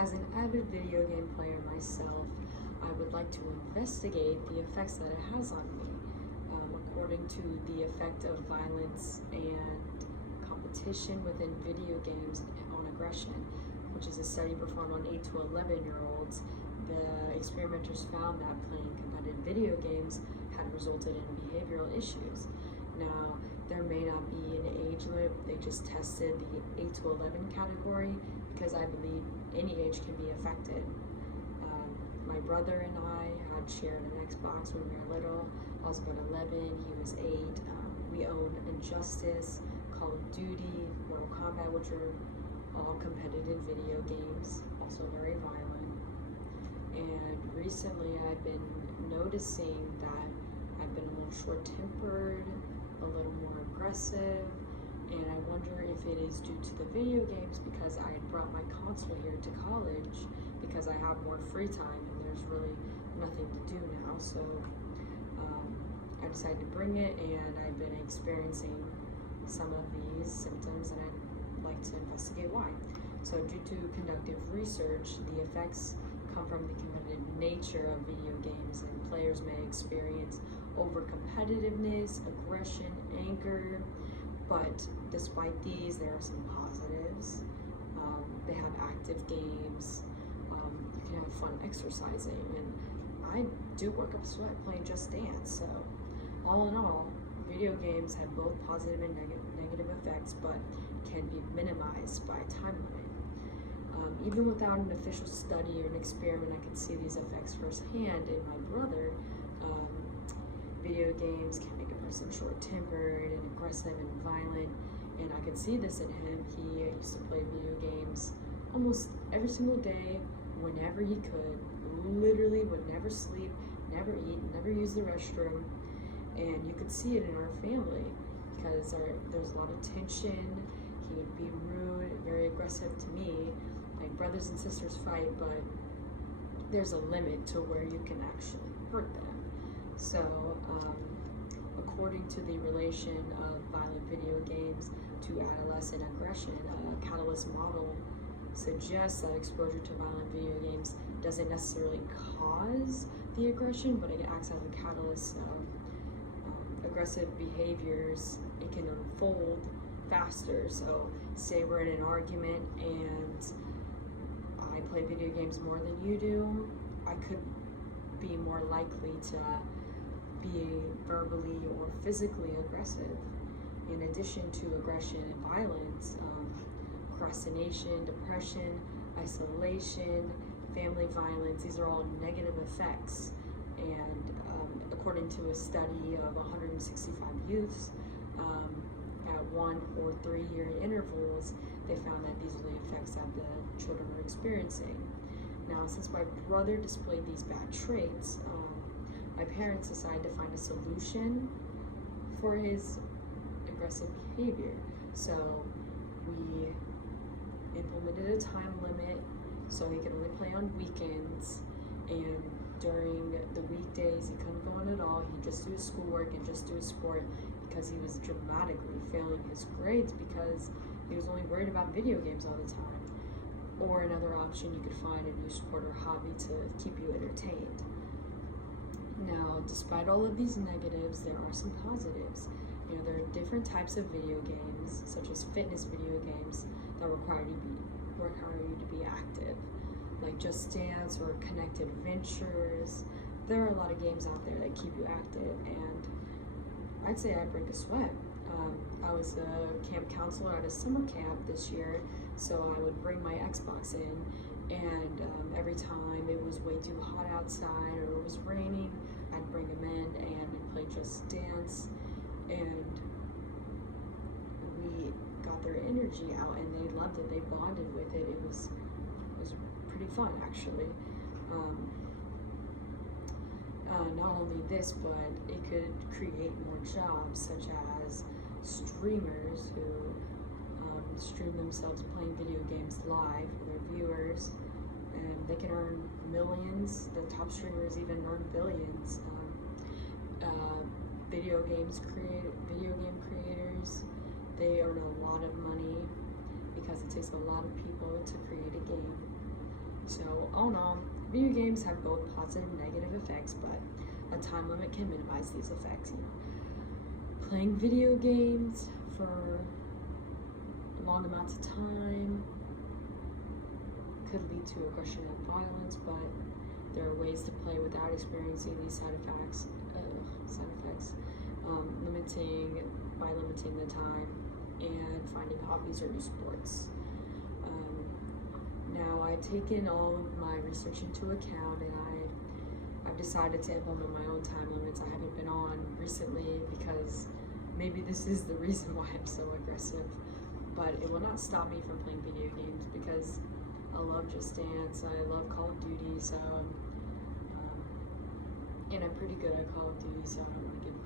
As an avid video game player myself, I would like to investigate the effects that it has on me. According to the effect of violence and competition within video games on aggression, which is a study performed on 8 to 11-year-olds, the experimenters found that playing competitive video games had resulted in behavioral issues. Now, there may not be an age limit, they just tested the 8 to 11 category because I believe any age can be affected. My brother and I had shared an Xbox when we were little. I was about 11, he was 8. We owned Injustice, Call of Duty, Mortal Kombat, which are all competitive video games, also very violent. And recently I've been noticing that I've been a little short-tempered, a little more aggressive, and I wonder if it is due to the video games because I had brought my console here to college because I have more free time and there's really nothing to do now. So I decided to bring it, and I've been experiencing some of these symptoms and I'd like to investigate why. So due to conductive research, the effects come from the competitive nature of video games, and players may experience over-competitiveness, aggression, anger, but despite these, there are some positives. They have active games, you can have fun exercising, and I do work up a sweat playing Just Dance, so all in all, video games have both positive and negative effects, but can be minimized by a time limit. Even without an official study or an experiment, I could see these effects firsthand in my brother. Video games can make a person short-tempered and aggressive and violent, and I could see this in him. He used to play video games almost every single day, whenever he could, literally would never sleep, never eat, never use the restroom, and you could see it in our family because there's a lot of tension. He would be rude, very aggressive to me. Like, brothers and sisters fight, but there's a limit to where you can actually hurt them. So, according to the relation of violent video games to adolescent aggression, a catalyst model suggests that exposure to violent video games doesn't necessarily cause the aggression, but it acts as a catalyst. Aggressive behaviors, it can unfold faster. So say we're in an argument and I play video games more than you do, I could be more likely to be verbally or physically aggressive. In addition to aggression and violence, procrastination, depression, isolation, family violence, these are all negative effects. And according to a study of 165 youths, at 1 or 3 year intervals, they found that these are the effects that the children were experiencing. Now, since my brother displayed these bad traits, my parents decided to find a solution for his aggressive behavior. So we implemented a time limit so he could only play on weekends, and during the weekdays he couldn't go in at all. He'd just do his schoolwork and just do his sport because he was dramatically failing his grades because he was only worried about video games all the time. Or another option, you could find a new sport or hobby to keep you entertained. Now, despite all of these negatives, there are some positives. You know, there are different types of video games, such as fitness video games, that require you to be active, like Just Dance or Connected Ventures. There are a lot of games out there that keep you active, and I'd say I break a sweat. I was a camp counselor at a summer camp this year, so I would bring my Xbox in, and every time it was way too hot outside or it was raining, I'd bring them in and we'd play Just Dance, and we got their energy out and they loved it. They bonded with it. It was pretty fun, actually. Not only this, but it could create more jobs, such as streamers who stream themselves playing video games live for their viewers, and they can earn millions. The top streamers even earn billions. Video game creators, they earn a lot of money because it takes a lot of people to create a game. So, all in all, video games have both positive and negative effects, but a time limit can minimize these effects. Playing video games for long amounts of time could lead to aggression and violence, but there are ways to play without experiencing these side effects. Limiting the time and finding hobbies or new sports. Now, I've taken all of my research into account, and I've decided to implement my own time limits. I haven't been on recently because maybe this is the reason why I'm so aggressive, but it will not stop me from playing video games because I love Just Dance, I love Call of Duty, so and I'm pretty good at Call of Duty, so I don't want to give